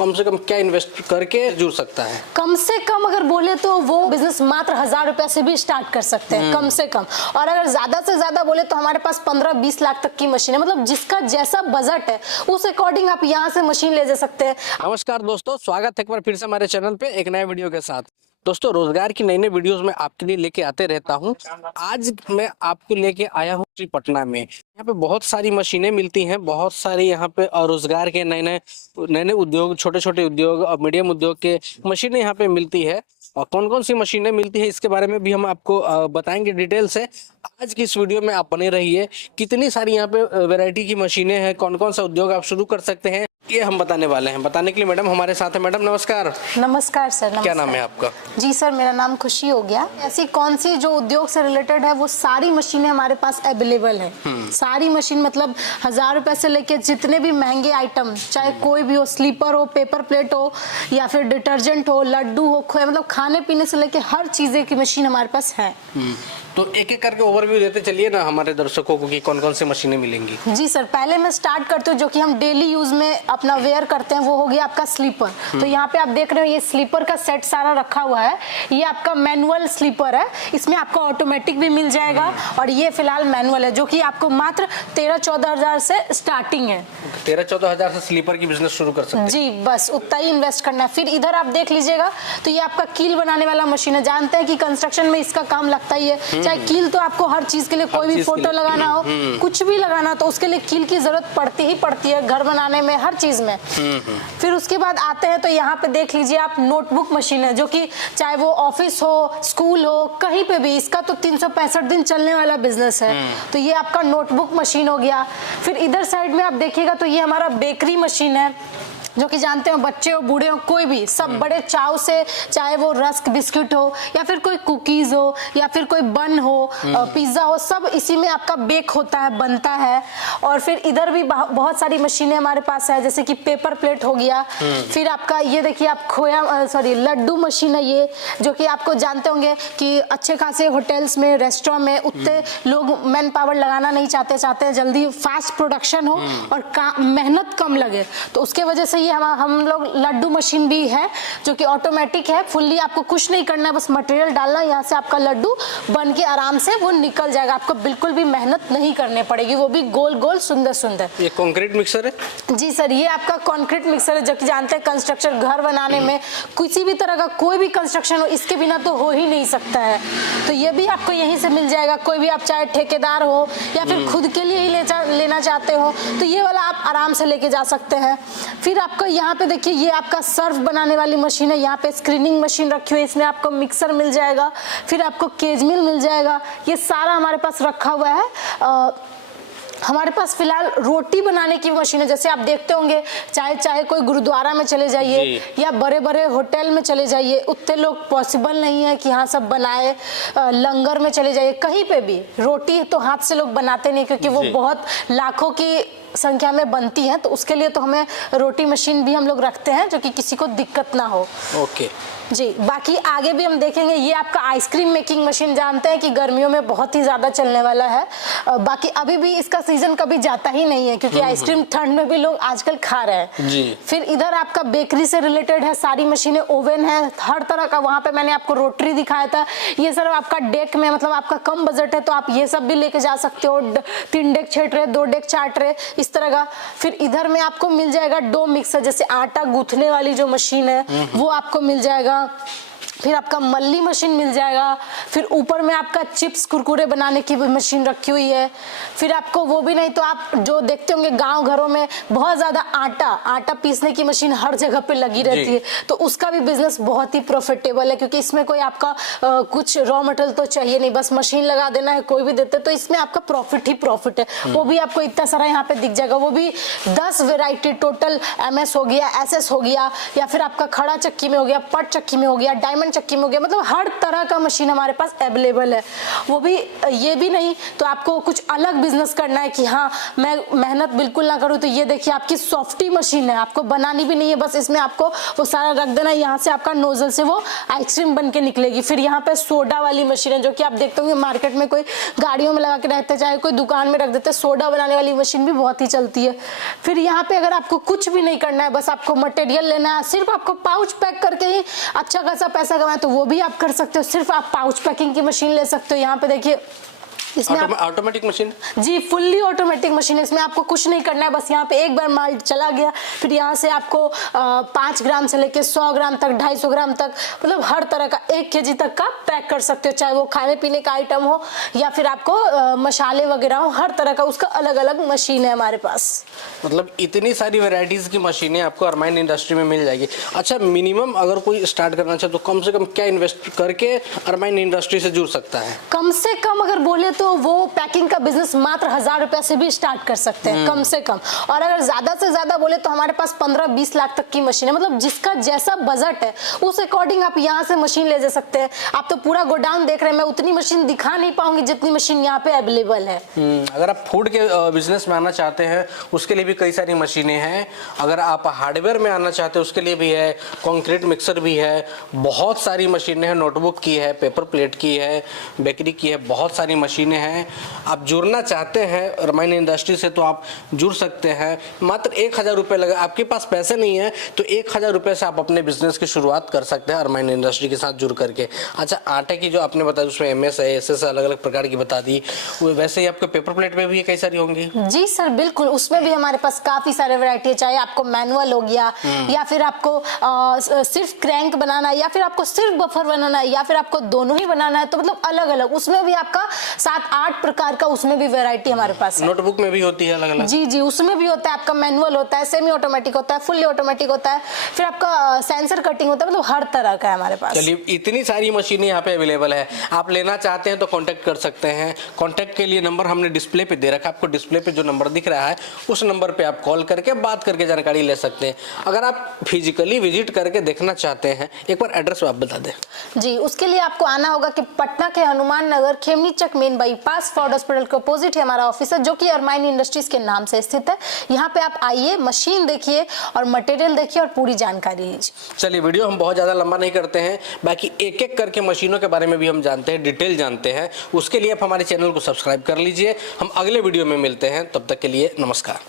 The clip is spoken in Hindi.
कम से कम क्या इन्वेस्ट करके जुड़ सकता है? कम से कम अगर बोले तो वो बिजनेस मात्र 1000 रुपए से भी स्टार्ट कर सकते हैं, कम से कम। और अगर ज्यादा से ज्यादा बोले तो हमारे पास 15-20 लाख तक की मशीन है, मतलब जिसका जैसा बजट है उस अकॉर्डिंग आप यहाँ से मशीन ले जा सकते हैं। नमस्कार दोस्तों, स्वागत है एक बार फिर से हमारे चैनल पे एक नए वीडियो के साथ। दोस्तों, रोजगार की नई नई वीडियोस में आपके लिए लेके आते रहता हूँ। आज मैं आपको लेके आया हूँ श्री पटना में। यहाँ पे बहुत सारी मशीनें मिलती हैं, बहुत सारी यहाँ पे रोजगार के नए नए उद्योग, छोटे छोटे उद्योग और मीडियम उद्योग के मशीनें यहाँ पे मिलती है। और कौन कौन सी मशीनें मिलती है इसके बारे में भी हम आपको बताएंगे डिटेल से। आज की इस वीडियो में आप बने रहिए। कितनी सारी यहाँ पे वैरायटी की मशीनें हैं, कौन कौन सा उद्योग आप शुरू कर सकते हैं, ये हम बताने वाले हैं। बताने के लिए मैडम हमारे साथ है। मैडम नमस्कार। नमस्कार सर। नमस्कार। क्या नाम है आपका? जी सर, मेरा नाम खुशी हो गया। ऐसी कौन सी जो उद्योग से रिलेटेड है वो सारी मशीनें हमारे पास अवेलेबल है। सारी मशीन मतलब 1000 रुपए से लेके जितने भी महंगे आइटम, चाहे कोई भी हो, स्लीपर हो, पेपर प्लेट हो, या फिर डिटर्जेंट हो, लड्डू हो, खोए, मतलब खाने पीने से लेके हर चीजें की मशीन हमारे पास है। तो एक एक करके ओवरव्यू देते चलिए ना हमारे दर्शकों को कि कौन कौन सी मशीनें मिलेंगी। जी सर, पहले मैं स्टार्ट करती हूँ जो कि हम डेली यूज में अपना वेयर करते हैं, वो हो गया आपका स्लीपर। तो यहाँ पे आप देख रहे हो ये स्लीपर का सेट सारा रखा हुआ है। ये आपका मैनुअल स्लीपर है, इसमें आपको ऑटोमेटिक भी मिल जाएगा और ये फिलहाल मैनुअल है, जो कि आपको मात्र 13-14 हजार से स्टार्टिंग है। 13-14 हजार से स्लीपर की बिजनेस शुरू कर सकते हैं। जी, बस उतना ही इन्वेस्ट करना है। फिर इधर आप देख लीजिएगा तो ये आपका कील बनाने वाला मशीन है। जानते हैं कि कंस्ट्रक्शन में इसका काम लगता ही है। चाहे कील तो आपको हर चीज के लिए, कोई भी फोटो लगाना हो, कुछ भी लगाना तो उसके लिए कील की जरूरत पड़ती ही पड़ती है, घर बनाने में, हर चीज में। फिर उसके बाद आते हैं तो यहाँ पे देख लीजिए आप नोटबुक मशीन है, जो कि चाहे वो ऑफिस हो, स्कूल हो, कहीं पे भी इसका तो 365 दिन चलने वाला बिजनेस है। तो ये आपका नोटबुक मशीन हो गया। फिर इधर साइड में आप देखिएगा तो ये हमारा बेकरी मशीन है, जो कि जानते हो बच्चे हो, बूढ़े हो, कोई भी सब बड़े चाव से, चाहे वो रस्क बिस्किट हो या फिर कोई कुकीज हो या फिर कोई बन हो, पिज्जा हो, सब इसी में आपका बेक होता है, बनता है। और फिर इधर भी बहुत सारी मशीनें हमारे पास है, जैसे कि पेपर प्लेट हो गया। फिर आपका ये देखिए आप लड्डू मशीन है ये, जो कि आपको जानते होंगे कि अच्छे खासे होटल्स में, रेस्टोरेंट में उतने लोग मैन पावर लगाना नहीं चाहते हैं जल्दी फास्ट प्रोडक्शन हो और मेहनत कम लगे, तो उसके वजह से ये हम लोग लड्डू मशीन भी है, जो कि ऑटोमेटिक है। फुल्ली आपको कुछ नहीं करना है, बस मटेरियल डालना है, यहाँ से आपका लड्डू बन के आराम से वो निकल जाएगा। आपको बिल्कुल भी मेहनत नहीं करनी पड़ेगी, वो भी गोल गोल सुंदर सुंदर। ये कंक्रीट मिक्सर है? जी सर, ये आपका कंक्रीट मिक्सर है, जो कि जानते हैं कंस्ट्रक्शन, घर बनाने में, किसी भी तरह का कोई भी कंस्ट्रक्शन हो, इसके बिना तो हो ही नहीं सकता है। तो ये भी आपको यहीं से मिल जाएगा। कोई भी आप चाहे ठेकेदार हो या फिर खुद के लिए ही लेना चाहते हो तो ये वाला आप आराम से लेके जा सकते हैं। फिर आपको यहाँ पे देखिए ये आपका सर्फ बनाने वाली मशीन है, यहाँ पे स्क्रीनिंग मशीन रखी हुई है, इसमें आपको मिक्सर मिल जाएगा, फिर आपको केज मिल मिल जाएगा। ये सारा हमारे पास रखा हुआ है। हमारे पास फिलहाल रोटी बनाने की मशीन है, जैसे आप देखते होंगे, चाहे कोई गुरुद्वारा में चले जाइए या बड़े बड़े होटल में चले जाइए, उतने लोग पॉसिबल नहीं है कि यहाँ सब बनाए। लंगर में चले जाइए, कहीं पे भी रोटी तो हाथ से लोग बनाते नहीं, क्योंकि वो बहुत लाखों की संख्या में बनती है। तो उसके लिए तो हमें रोटी मशीन भी हम लोग रखते हैं, जो कि किसी को दिक्कत ना हो। ओके जी, बाकी आगे भी हम देखेंगे। ये आपका आइसक्रीम मेकिंग मशीन, जानते हैं कि गर्मियों में बहुत ही ज्यादा चलने वाला है। बाकी अभी भी इसका सीजन कभी जाता ही नहीं है, क्योंकि आइसक्रीम ठंड में भी लोग आजकल खा रहे हैं जी। फिर इधर आपका बेकरी से रिलेटेड है, सारी मशीनें, ओवन है हर तरह का। वहां पे मैंने आपको रोटरी दिखाया था, ये सर आपका डेक में, मतलब आपका कम बजट है तो आप ये सब भी लेके जा सकते हो। 3 डेक 6 ट्रे, 2 डेक 4 ट्रे, इस तरह का। फिर इधर में आपको मिल जाएगा डो मिक्सर, जैसे आटा गूंथने वाली जो मशीन है वो आपको मिल जाएगा। फिर आपका मल्ली मशीन मिल जाएगा। फिर ऊपर में आपका चिप्स कुरकुरे बनाने की भी मशीन रखी हुई है। फिर आपको वो भी नहीं तो आप जो देखते होंगे गांव घरों में बहुत ज्यादा आटा पीसने की मशीन हर जगह पे लगी रहती है, तो उसका भी बिजनेस बहुत ही प्रॉफिटेबल है, क्योंकि इसमें कोई आपका कुछ रॉ मटेरियल तो चाहिए नहीं, बस मशीन लगा देना है, कोई भी देते, तो इसमें आपका प्रॉफिट ही प्रॉफिट है। वो भी आपको इतना सारा यहाँ पे दिख जाएगा। वो भी 10 वेराइटी टोटल, MS हो गया, SS हो गया, या फिर आपका खड़ा चक्की में हो गया, पट चक्की में हो गया, डायमंड अरकन चक्की में हो गया, मतलब हर तरह का मशीन हमारे पास अवेलेबल है। वो भी ये भी नहीं तो आपको कुछ अलग बिजनेस करना है कि हाँ मैं मेहनत बिल्कुल ना करूँ, तो ये देखिए आपकी सॉफ्टी मशीन है, आपको बनानी भी नहीं है, बस इसमें आपको वो सारा रख देना, यहाँ से आपका नोजल से वो आइसक्रीम बन के निकलेगी। फिर यहाँ पे सोडा वाली मशीन है जो कि आप देखते होंगे मार्केट में कोई गाड़ियों में लगा के रहते हैं, चाहे कोई दुकान में रख देते हैं, सोडा बनाने वाली मशीन भी बहुत ही चलती है। फिर यहाँ पे अगर आपको कुछ भी नहीं करना है, बस आपको मटेरियल लेना है, सिर्फ आपको पाउच पैक करके ही अच्छा खासा पैसा कमाए तो वो भी आप कर सकते हो। सिर्फ आप पाउच पैकिंग की मशीन ले सकते हो। यहाँ पे देखिए इसमें ऑटोमेटिक मशीन जी, फुल्ली ऑटोमेटिक मशीन है। इसमें आपको कुछ नहीं करना है, बस यहाँ पे एक बार माल चला गया, फिर यहाँ से आपको 5 ग्राम से लेके 100 ग्राम तक, 250 ग्राम तक, मतलब हर तरह का 1 kg तक का पैक कर सकते हो, चाहे वो खाने पीने का आइटम हो या फिर आपको मसाले वगैरह हो, हर तरह का उसका अलग अलग मशीन है हमारे पास। मतलब इतनी सारी वेराइटीज की मशीनें आपको अरमाइन इंडस्ट्री में मिल जाएगी। अच्छा, मिनिमम अगर कोई स्टार्ट करना चाहे तो कम से कम क्या इन्वेस्ट करके अरमाइन इंडस्ट्री से जुड़ सकता है? कम से कम अगर बोले तो वो पैकिंग का बिजनेस मात्र 1000 रुपए से भी स्टार्ट कर सकते हैं, कम से कम। और अगर ज्यादा से ज्यादा बोले तो हमारे पास 15-20 लाख तक की मशीन है, मतलब जिसका जैसा बजट है उस अकॉर्डिंग आप यहाँ से मशीन ले जा सकते हैं। आप तो पूरा गोडाउन देख रहे हैं, मैं उतनी मशीन दिखा नहीं पाऊंगी जितनी मशीन यहाँ पे अवेलेबल है। अगर आप फूड के बिजनेस में आना चाहते हैं उसके लिए भी कई सारी मशीनें हैं, अगर आप हार्डवेयर में आना चाहते हैं उसके लिए भी है, कंक्रीट मिक्सर भी है, बहुत सारी मशीनें हैं, नोटबुक की है, पेपर प्लेट की है, बेकरी की है, बहुत सारी मशीनें हैं। आप जुड़ना चाहते हैं अरमाइन इंडस्ट्री से तो आप जुड़ सकते हैं। मात्र 1000 रुपये लगा, आपके पास पैसे नहीं है तो 1000 रुपये से आप अपने बिजनेस की शुरुआत कर सकते हैं अरमाइन इंडस्ट्री के साथ जुड़ करके। अच्छा, आटे की जो आपने बताया उसमें MS है, SS अलग अलग प्रकार की बता दी, वैसे ही आपके पेपर प्लेट में भी कई सारी होंगी। जी सर, बिल्कुल, उसमें भी हमारे पास काफी सारे वैरायटी है, चाहे आपको मैनुअल हो गया या फिर आपको सिर्फ क्रैंक बनाना है या फिर आपको सिर्फ बफर बनाना है या फिर आपको दोनों ही बनाना है, तो मतलब अलग अलग उसमें भी आपका 7-8 प्रकार का उसमें भी वैरायटी हमारे पास है। नोटबुक में भी होती है अलग अलग? जी जी, उसमें भी होता है, आपका मैनुअल होता है, सेमी ऑटोमेटिक होता है, फुल्ली ऑटोमेटिक होता है, फिर आपका सेंसर कटिंग होता है, मतलब हर तरह का है हमारे पास। चलिए, इतनी सारी मशीनें यहाँ पे अवेलेबल है, आप लेना चाहते हैं तो कांटेक्ट कर सकते हैं। कांटेक्ट के लिए नंबर हमने डिस्प्ले पे दे रखा है, आपको डिस्प्ले पे जो नंबर दिख रहा है उस नंबर पे आप कॉल करके बात करके जानकारी ले सकते हैं। अगर आप फिजिकली विजिट करके देखना चाहते हैं, एक बार एड्रेस आप बता दें। जी, उसके लिए आपको आना होगा कि पटना के हनुमान नगर खेमनी चक मेन बाईपास फोर्ड हॉस्पिटल के अपोजिट है हमारा ऑफिस है, जो कि अरमाइन इंडस्ट्रीज के नाम से स्थित है। यहाँ पे आप आइए, मशीन देखिए और मटेरियल देखिए और पूरी जानकारी लीजिए। चलिए, वीडियो हम बहुत ज़्यादा लंबा नहीं करते हैं, बाकी एक एक करके मशीनों के बारे में भी हम जानते हैं, डिटेल जानते हैं। उसके लिए आप हमारे चैनल को सब्सक्राइब कर लीजिए। हम अगले वीडियो में मिलते हैं, तब तक के लिए नमस्कार।